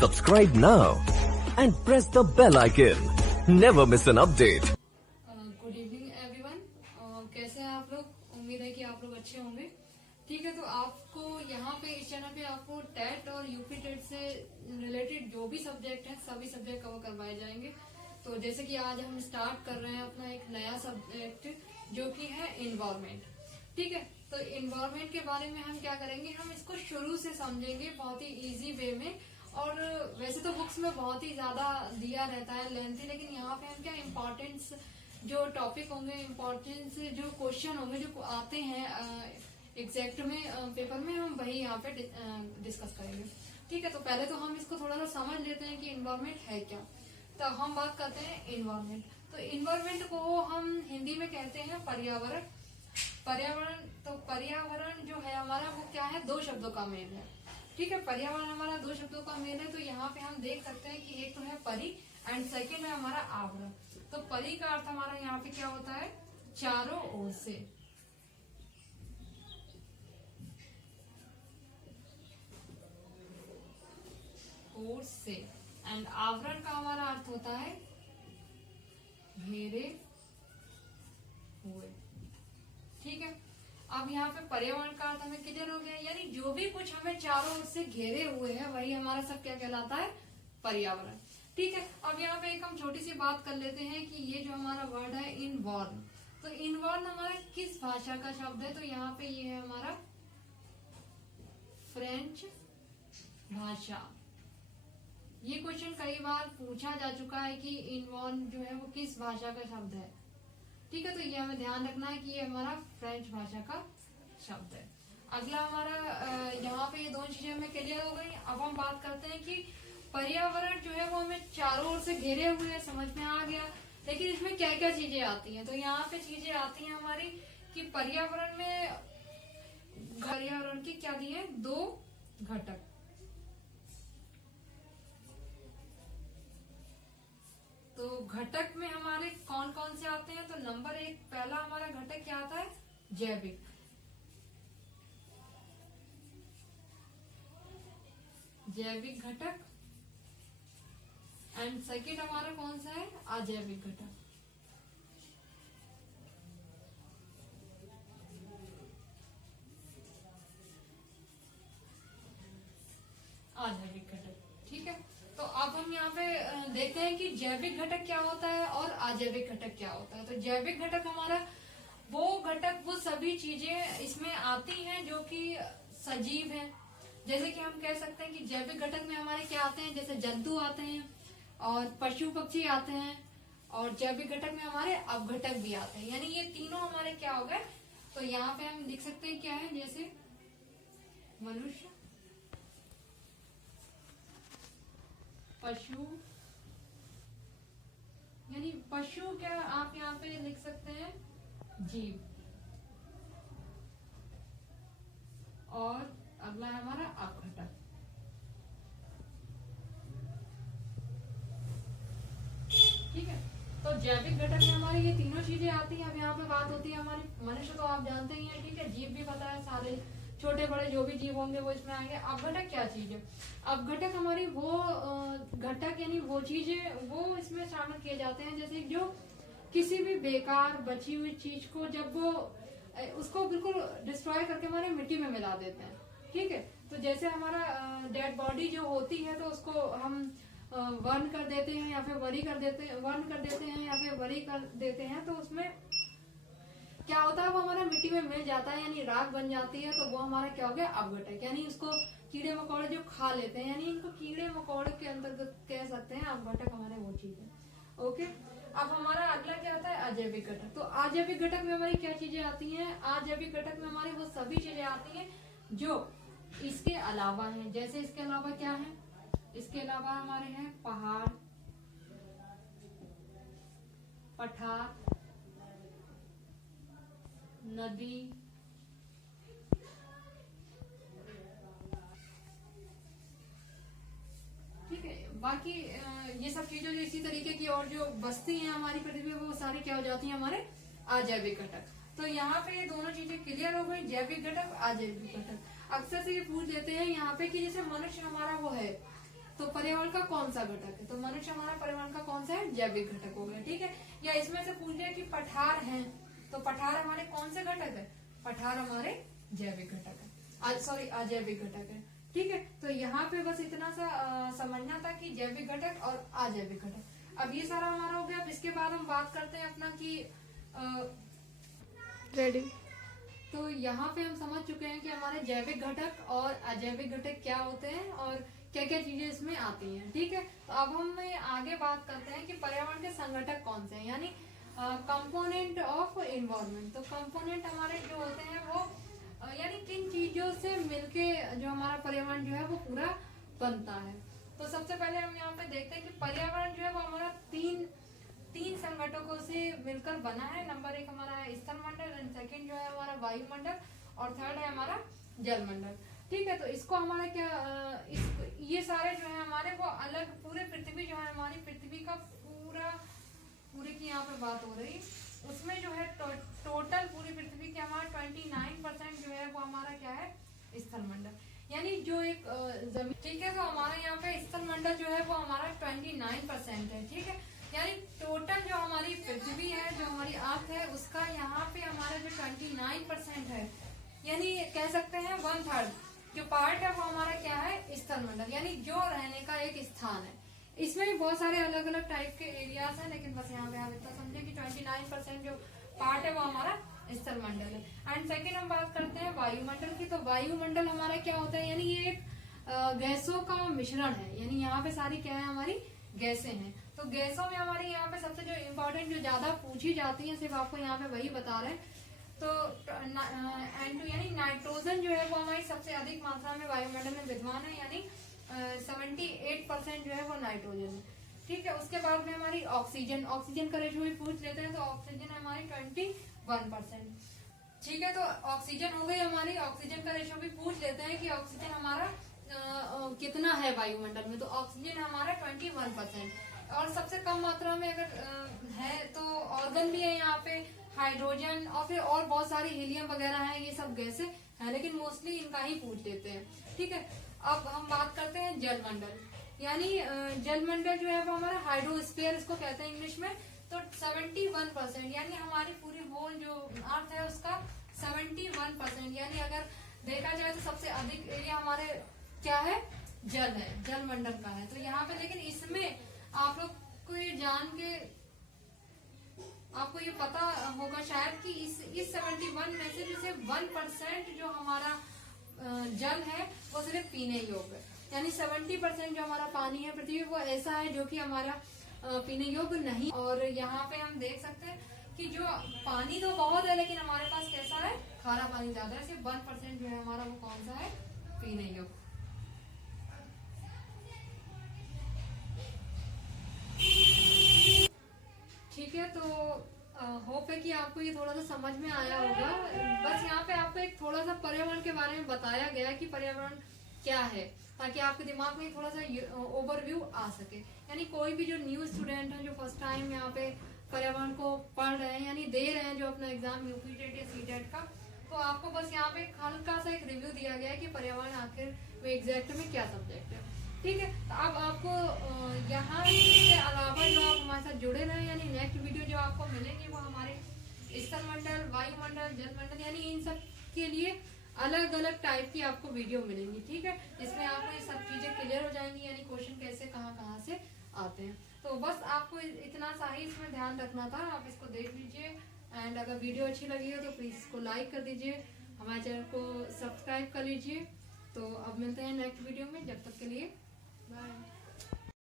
Subscribe now and press the bell icon. Never miss an update. Good evening everyone. कैसे हैं आप लोग? उम्मीद है कि आप लोग अच्छे होंगे। ठीक है, तो आपको यहाँ पे इस चैनल पे आपको टेट और यूपी टेट से रिलेटेड जो भी सब्जेक्ट हैं सभी सब्जेक्ट कवर करवाए जाएंगे। तो जैसे कि आज हम स्टार्ट कर रहे हैं अपना एक नया सब्जेक्ट जो कि है इन्वायरमेंट। ठीक है, तो इन्वायरमेंट के बारे में हम क्या करेंगे, हम इसको शुरू से समझेंगे बहुत ही इजी वे में। और वैसे तो बुक्स में बहुत ही ज्यादा दिया रहता है लेंथी, लेकिन यहाँ पे हम क्या इम्पोर्टेंस जो टॉपिक होंगे, इम्पोर्टेंस जो क्वेश्चन होंगे जो आते हैं एग्जैक्ट में पेपर में, हम वही यहाँ पे डिस्कस करेंगे। ठीक है, तो पहले तो हम इसको थोड़ा सा समझ लेते हैं कि इन्वायरमेंट है क्या। तो हम बात करते हैं इन्वायरमेंट। तो इन्वायरमेंट को हम हिंदी में कहते हैं पर्यावरण। तो पर्यावरण जो है हमारा वो क्या है, दो शब्दों का मेल है। ठीक है, पर्यावरण हमारा दो शब्दों का मेल है। तो यहाँ पे हम देख सकते हैं कि एक तो है परि एंड सेकेंड है हमारा आवरण। तो परि का अर्थ हमारा यहाँ पे क्या होता है, चारों ओर से। ओर से। एंड आवरण का हमारा अर्थ होता है घेरे हुए। ठीक है, अब यहाँ पे पर्यावरण का अर्थ हमें क्लियर हो गया, यानी जो भी कुछ हमें चारों ओर से घेरे हुए है वही हमारा सब क्या कहलाता है, पर्यावरण। ठीक है, अब यहाँ पे एक हम छोटी सी बात कर लेते हैं कि ये जो हमारा वर्ड है इनवॉर्न, तो इनवॉर्न हमारा किस भाषा का शब्द है? तो यहाँ पे ये है हमारा फ्रेंच भाषा। ये क्वेश्चन कई बार पूछा जा चुका है कि इनवॉर्न जो है वो किस भाषा का शब्द है। ठीक है, तो ये हमें ध्यान रखना है कि ये हमारा फ्रेंच भाषा का शब्द है। अगला हमारा यहाँ पे ये दोनों चीजें हमें क्लियर हो गई। अब हम बात करते हैं कि पर्यावरण जो है वो हमें चारों ओर से घेरे हुए है, समझ में आ गया। लेकिन इसमें क्या क्या चीजें आती हैं? तो यहाँ पे चीजें आती हैं हमारी कि पर्यावरण में पर्यावरण की क्या दी है, दो घटक। तो घटक में हमारे कौन कौन से आते हैं? तो नंबर एक पहला हमारा घटक क्या आता है, जैविक। जैविक घटक। एंड सेकेंड हमारा कौन सा है, अजैविक घटक। अजैविक घटक। ठीक है, तो अब हम यहाँ पे देखते हैं कि जैविक घटक क्या होता है और अजैविक घटक क्या होता है। तो जैविक घटक हमारा वो घटक, वो सभी चीजें इसमें आती हैं जो कि सजीव हैं। जैसे कि हम कह सकते हैं कि जैविक घटक में हमारे क्या आते हैं, जैसे जंतु आते हैं और पशु पक्षी आते हैं, और जैविक घटक में हमारे अपघटक भी आते हैं। यानी ये तीनों हमारे क्या हो गए। तो यहाँ पे हम लिख सकते हैं क्या है, जैसे मनुष्य, पशु, यानी पशु क्या आप यहाँ पे लिख सकते हैं, जीव। और अगला है हमारा अपघटक। ठीक है, तो जैविक घटक में हमारी ये तीनों चीजें आती हैं। अब यहाँ पे बात होती है हमारी मनुष्य, तो आप जानते ही हैं। ठीक है, जीव भी पता है, सारे छोटे बड़े जो भी जीव होंगे वो इसमें आएंगे। अपघटक क्या चीज है? अपघटक हमारी वो घटक यानी वो चीजें वो इसमें शामिल किए जाते हैं जैसे जो किसी भी बेकार बची हुई चीज को जब वो उसको बिल्कुल डिस्ट्रॉय करके हमारे मिट्टी में मिला देते हैं। ठीक है, तो जैसे हमारा डेड बॉडी जो होती है तो उसको हम वर्न कर देते हैं या फिर वरी कर देते हैं, वर्न कर देते हैं या फिर वरी कर देते हैं, तो उसमें क्या होता है, वो हमारा मिट्टी में मिल जाता है, यानी राख बन जाती है। तो वो हमारा क्या हो गया, अपघटक। यानी उसको कीड़े मकोड़े जो खा लेते हैं, यानी इनको कीड़े मकोड़े के अंतर्गत कह सकते हैं। अपघटक हमारे वो चीज है। ओके, अब हमारा अगला क्या आता है, अजैविक घटक। तो अजैविक घटक में हमारी क्या चीजें आती हैं? अजैविक घटक में हमारी वो सभी चीजें आती हैं जो इसके अलावा है। जैसे इसके अलावा क्या है, इसके अलावा हमारे हैं पहाड़, पठार, नदी, ठीक है। बाकी ये सब चीजें जो इसी तरीके की और जो बस्ती है हमारी पृथ्वी में वो सारी क्या हो जाती है, हमारे अजैविक घटक। तो यहाँ पे ये दोनों चीजें क्लियर हो गई, जैविक घटक, अजैविक घटक। अक्सर से ये पूछ लेते हैं यहाँ पे कि जैसे मनुष्य हमारा वो है तो पर्यावरण का कौन सा घटक है, तो मनुष्य हमारा पर्यावरण का कौन सा है, जैविक घटक हो गया। ठीक है, या इसमें से पूछ लिया कि पठार है, तो पठार हमारे कौन से घटक है, पठार हमारे जैविक घटक है, सॉरी अजैविक घटक है। ठीक है, तो यहाँ पे बस इतना सा समझना था कि जैविक घटक और अजैविक घटक। अब ये सारा हमारा हो गया। अब इसके बाद हम बात करते हैं अपना कि रेडी। तो यहाँ पे हम समझ चुके हैं कि हमारे जैविक घटक और अजैविक घटक क्या होते हैं और क्या क्या चीजें इसमें आती हैं। ठीक है, तो अब हम आगे बात करते हैं कि पर्यावरण के संगठक कौन से हैं, यानी कंपोनेंट ऑफ एनवायरनमेंट। तो कंपोनेंट हमारे जो होते हैं वो यानी किन चीजों से मिलके जो हमारा पर्यावरण जो है वो पूरा बनता है। तो सबसे पहले हम यहाँ पे देखते हैं कि पर्यावरण जो है वो हमारा तीन संगठकों से मिलकर बना है। नंबर 1 हमारा है स्थलमंडल, एंड सेकंड जो है हमारा वायुमंडल, और थर्ड है हमारा जलमंडल। ठीक है, तो इसको हमारा क्या ये सारे जो है हमारे वो अलग पूरे पृथ्वी जो है हमारी पृथ्वी का पूरे की यहाँ पे बात हो रही, उसमें जो है टोटल पूरी पृथ्वी के हमारा 29% जो है वो हमारा क्या है, स्थलमंडल, यानी जो एक जमीन। ठीक है, तो हमारे यहाँ पे स्थलमंडल जो है वो हमारा 29% है। ठीक है, यानी टोटल जो हमारी पृथ्वी है, जो हमारी अर्थ है, उसका यहाँ पे हमारा जो 29% है, यानी कह सकते हैं 1/3 जो पार्ट है वो हमारा क्या है, स्थलमंडल, यानी जो रहने का एक स्थान है। इसमें भी बहुत सारे अलग अलग टाइप के एरियाज हैं, लेकिन बस यहाँ पे आप इतना समझे कि 29% जो पार्ट है वो हमारा स्थलमंडल है। एंड सेकेंड हम बात करते हैं वायुमंडल की। तो वायुमंडल हमारा क्या होता है, यानी ये एक गैसों का मिश्रण है, यानी यहाँ पे सारी क्या है, हमारी गैसें हैं। तो गैसों में हमारे यहाँ पे सबसे जो इम्पोर्टेंट जो ज्यादा पूछी जाती है, सिर्फ आपको यहाँ पे वही बता रहे हैं। तो N2 यानी नाइट्रोजन जो है वो हमारी सबसे अधिक मात्रा में वायुमंडल में विद्यमान है, यानी 78% जो है वो नाइट्रोजन है। ठीक है, उसके बाद में हमारी ऑक्सीजन का रेशो भी पूछ लेते हैं, तो ऑक्सीजन हमारी 21%। ठीक है, तो ऑक्सीजन हो गई हमारी, ऑक्सीजन का रेशो भी पूछ लेते हैं कि ऑक्सीजन हमारा कितना है वायुमंडल में, तो ऑक्सीजन हमारा 21%। और सबसे कम मात्रा में अगर है तो ऑर्गन भी है यहाँ पे, हाइड्रोजन, और फिर और बहुत सारी हीलियम वगैरह है, ये सब गैसें हैं, लेकिन मोस्टली इनका ही पूछ लेते हैं। ठीक है, अब हम बात करते हैं जलमंडल, यानी जलमंडल जो है वो हमारा हाइड्रोस्फीयर इसको कहते हैं इंग्लिश में। तो 71%, यानी हमारी पूरी होल जो अर्थ है उसका 71%, यानी अगर देखा जाए तो सबसे अधिक एरिया हमारे क्या है, जल है, जलमंडल का है। तो यहाँ पे लेकिन इसमें आप लोग को ये जान के आपको ये पता होगा शायद कि इस 71 में से जैसे 1% जो हमारा जल है वो सिर्फ पीने योग्य है, यानी 70% जो हमारा पानी है पृथ्वी वो ऐसा है जो कि हमारा पीने योग्य नहीं। और यहाँ पे हम देख सकते हैं कि जो पानी तो बहुत है, लेकिन हमारे पास कैसा है, खारा पानी ज्यादा है। सिर्फ 1% जो है हमारा वो कौन सा है, पीने योग्य। ठीक है, तो होप है कि आपको ये थोड़ा सा समझ में आया होगा। बस यहाँ पे आपको एक थोड़ा सा पर्यावरण के बारे में बताया गया कि पर्यावरण क्या है, ताकि आपके दिमाग में थोड़ा सा ओवरव्यू आ सके। यानी कोई भी जो न्यू स्टूडेंट है जो फर्स्ट टाइम यहाँ पे पर्यावरण को पढ़ रहे हैं, यानी दे रहे हैं जो अपना एग्जाम यूपी टेट या सी टेट का, तो आपको बस यहाँ पे हल्का सा एक रिव्यू दिया गया है कि पर्यावरण आखिर वो एग्जैक्ट में क्या सब्जेक्ट है। ठीक है, तो अब आपको यहाँ के अलावा जो आप हमारे साथ जुड़े रहे, यानी नेक्स्ट वीडियो जो आपको मिलेंगे वो हमारे स्थलमंडल, वायुमंडल, जलमंडल, यानी इन सब के लिए अलग अलग टाइप की आपको वीडियो मिलेंगी। ठीक है, इसमें आपको ये सब चीजें क्लियर हो जाएंगी, यानी क्वेश्चन कैसे कहाँ से आते हैं। तो बस आपको इतना सा ही इसमें ध्यान रखना था, आप इसको देख लीजिए। एंड अगर वीडियो अच्छी लगी हो तो प्लीज इसको लाइक कर दीजिए, हमारे चैनल को सब्सक्राइब कर लीजिए। तो अब मिलते हैं नेक्स्ट वीडियो में, जब तक के लिए बाय।